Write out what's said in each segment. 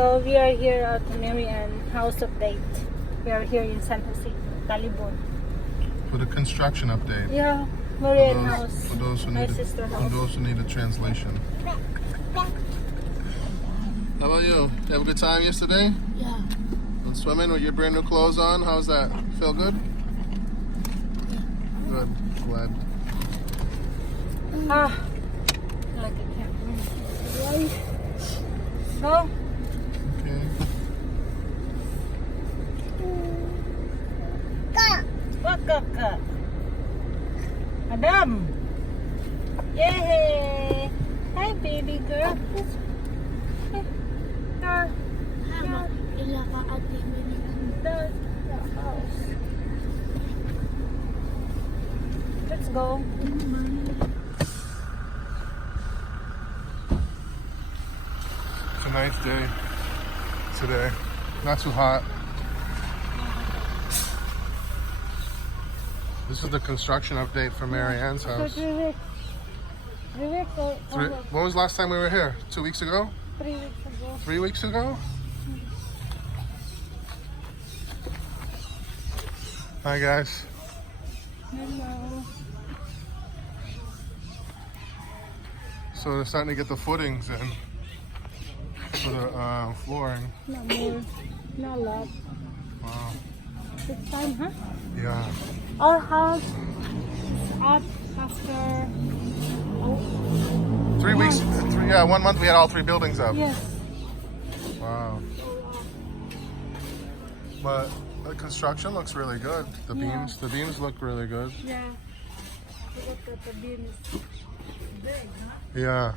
So we are here at MARYANN house update. We are here in San Jose, Talibon. For the construction update. Yeah, MARYANN house. For those who My need sister for house. those who need a translation. How about you? You have a good time yesterday? Yeah. Went swimming with your brand new clothes on. How's that? Feel good? Good. Glad. Ah, like I can't move. Go. Okay. Ka. Adam. Yay! Hi, baby girl. The house. Let's go. It's a nice day today. Not too hot. This is the construction update for MARYANN's So house. 3 weeks. 3 weeks or When was the last time we were here? 2 weeks ago? 3 weeks ago. 3 weeks ago? Hi guys. Hello. So they're starting to get the footings in for the flooring. Not more. Not a lot. Wow. It's time, huh? Yeah. Our house is up after 3 weeks. 1 month we had all 3 buildings up. yes. Wow. But the construction looks really good. The Yeah. beams look really good. Yeah. Look at the beam is big, huh? Yeah.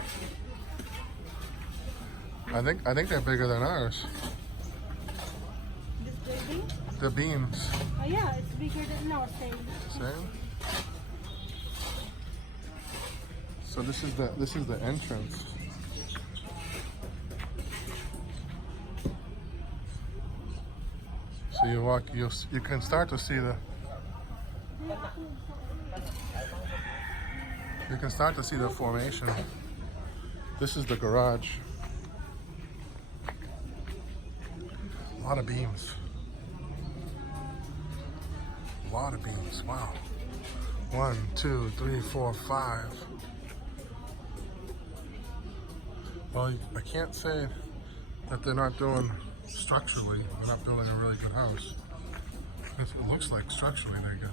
I think they're bigger than ours. This building? The beams. Oh yeah, it's bigger than our same. Same. So this is the entrance. So you walk, you can start to see the. You can start to see the formation. This is the garage. A lot of beams. A lot of beams. Wow. 1, 2, 3, 4, 5. Well, I can't say that they're not doing structurally. They're not building a really good house. It looks like structurally they're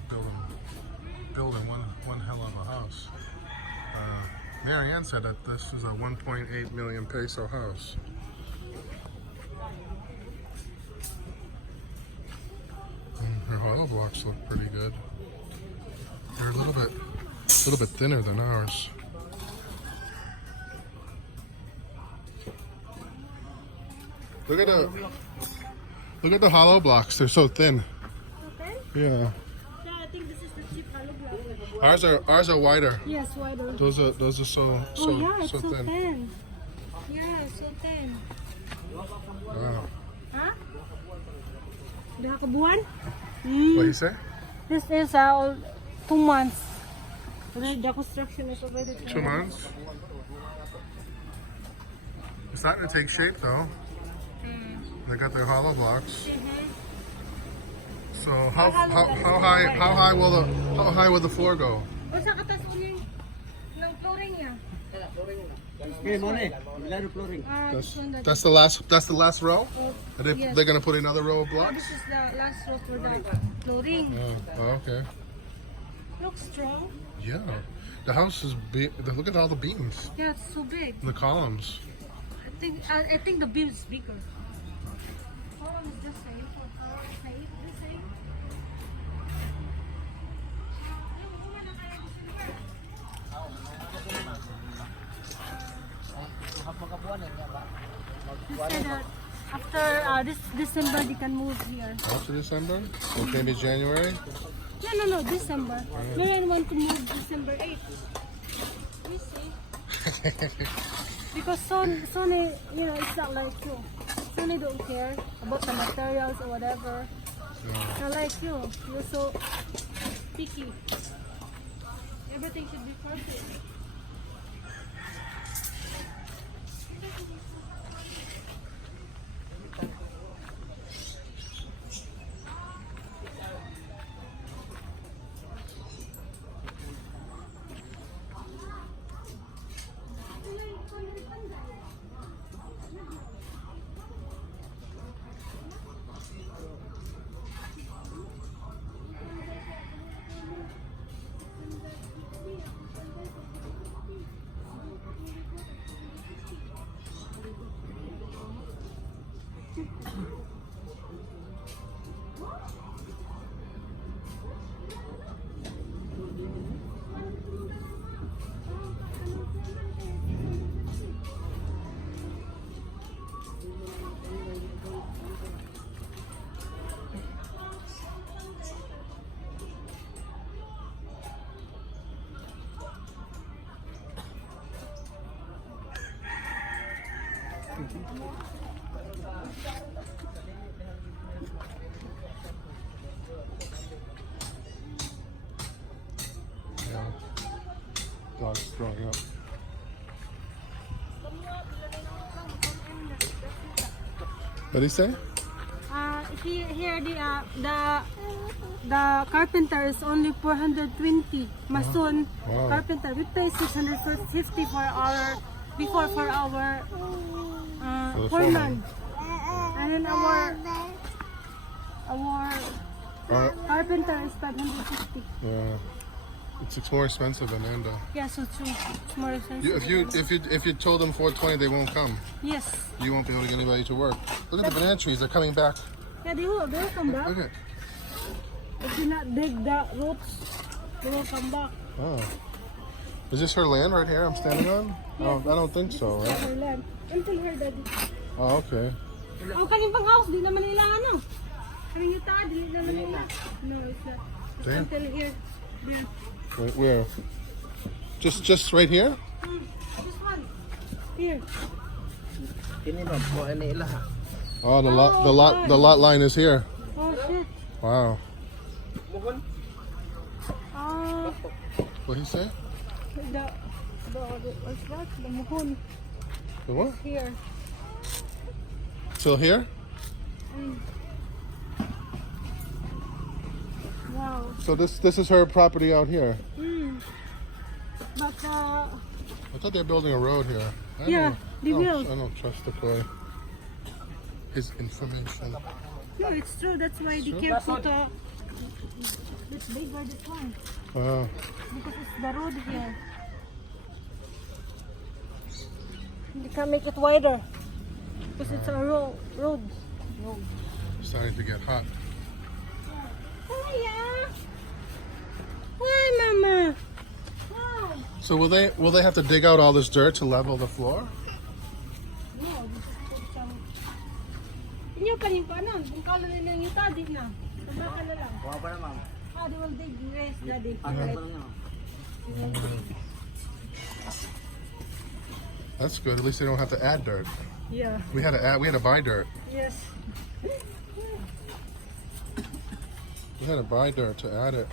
building one hell of a house. MARYANN said that this is a 1.8 million peso house. Her hollow blocks look pretty good. They're a little bit thinner than ours. Look at the hollow blocks. They're so thin. Okay? Yeah. Yeah, I think this is the cheap hollow block. Ours are wider. Yes, wider. Those are so Oh yeah, it's so so thin. thin. Yeah, so thin. Wow. Huh? Dah kabuan? What do you say? This is 2 months. The construction is already 2 months. It's starting to take shape though. They got their hollow blocks. So how high will the floor go? O sa katas ulit ng flooring niya? That's the last row. Yes. They're gonna put another row of Oh, blocks. this is the last row for the flooring. Oh, okay. Looks strong. Yeah, the house is big. Look at all the beams, Yeah, it's so big. the columns. I think the beam is bigger. How long is this same? This same? He said that after this December they can move here. After December, so maybe January. No, December. MARYANN want to move December 8th. We see. Because Sonny, you know, it's not like you. Sonny don't care about the materials or whatever. Not like you. You're so picky. Everything should be perfect. Yeah. Dog's throwing up. What did he say? Here the carpenter is only 420. Mason Wow. carpenter we pay 650 for our for our For the foreman, and then our carpenter is 550. Yeah. It's more expensive than Anda. Yeah, so true. It's more expensive. If you told them 420, they won't come. Yes. You won't be able to get anybody to work. Look at the banana trees; they're coming back. Yeah, they will come back. Look at. If you not dig the roots, they will come back. Oh. Is this her land right here I'm standing on? Oh, I don't think so, right? Her land. Until her daddy. Oh, okay. Ang kaning pang house, di naman nila ano. Kaning yuta, di naman nila. No, it's not. It's Damn. until here. There. Wait, where? Just right here? This one. Here. Oh, the lot line is here. Oh shit. Wow. Ah, What he say? what's that? The muhon. The what? Here. Till here? Wow. So this is her property out here. But I thought they were building a road here. Yeah, they will. I don't trust the boy. His information. no, it's true. That's why they can't put this big or this one. Wow. Because it's the road here. They can make it wider. Because it's a road. It's starting to get hot. Hiya! Hi, Mama! Wow! So will they have to dig out all this dirt to level the floor? No, this is put some... Inyo pa rin pa nun. Kung kala nila yung yuta, di na. Tabakan na lang. Kuha pa na, ma'am. Ah, they will dig rest, Daddy. Kuha pa Right. na niya. They will dig. That's good. At least they don't have to add dirt. Yeah. We had to buy dirt. Yes. We had to buy dirt to add it.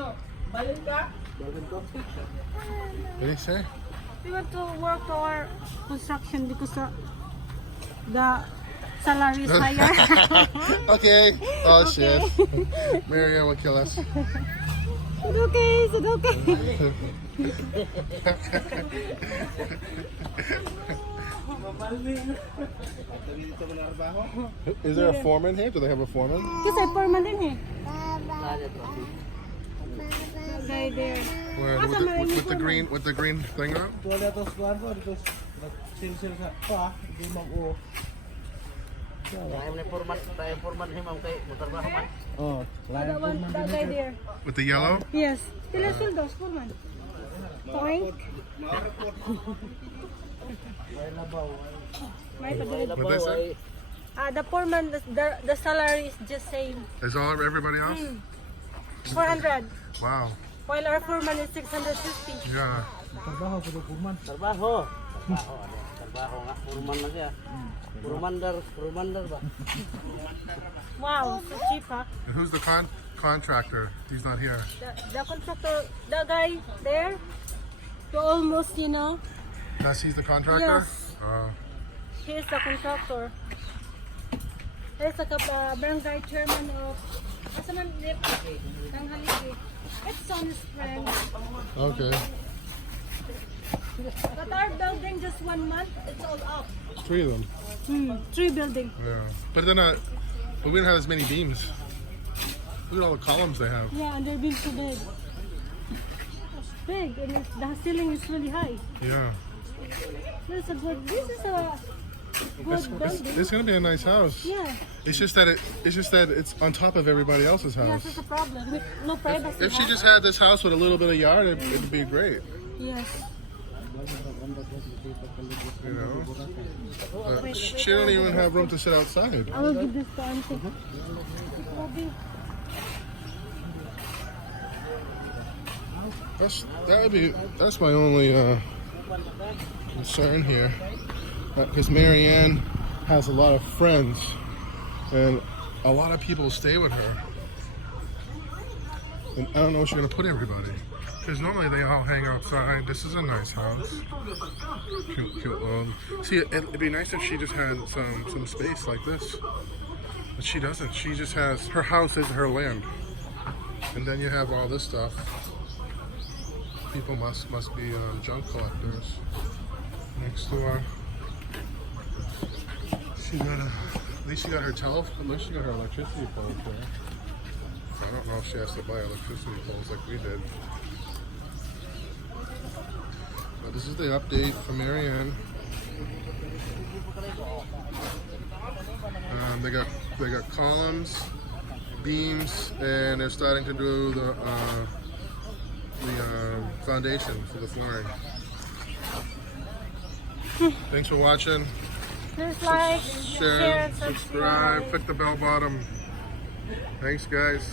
Yan. What did he say? We want to work to our construction because the salary is higher. Okay. Oh Okay. shit. Maryann will kill us. It's okay, it's okay. Is there a foreman here? Do they have a foreman? Kasi foreman din eh. Guy there. Where, with the green thing on? Wala tos kuhan ko, dito silsil sa pa, di mag-o. Tayo format ni ma'am kay motorbaho man. Oh, That one, that guy there. With the yellow? Yes. Sila sildos, foreman. Point. May padulid. What they say? The foreman, the salary is just same. Is all everybody else? 400. Wow. While our foreman is 650. Yeah. Trabaho po purman. Trabaho. Trabaho nga. Purman na siya. Purmandar ba? Wow, so cheap, huh? And who's the contractor? He's not here. The contractor, the guy there, to almost, you know, He's the contractor? Yes. Oh. he is the contractor. He's the barangay chairman of it's Sonny's friend. Okay. But our building just 1 month, it's all up. 3 of them. 3 building. Yeah. But they're not, but we don't have as many beams. Look at all the columns they have. Yeah, and they're being so big. It's big, and the ceiling is really high. Yeah. This is a good building. It's gonna be a nice house. Yeah. It's just that it's on top of everybody else's Yes, house. it's a problem. No privacy. If she just had this house with a little bit of yard, it'd be great. Yes. You know. She don't even have room to sit outside. I will give this to Auntie. That's my only concern here, because MARYANN has a lot of friends and a lot of people stay with her, and I don't know where she's gonna put everybody, because normally they all hang outside. This is a nice house, cute lawn. See, it'd be nice if she just had some space like this, but she doesn't. She just has, her house is her land, and then you have all this stuff. People must be junk collectors. Next door, at least she got her telephone, at least she got her electricity poles there. I don't know if she has to buy electricity poles like we did. But this is the update from MARYANN. They got columns, beams, and they're starting to do the foundation for the flooring. Thanks for watching. Please like, Share, subscribe, click the bell bottom. Thanks, guys.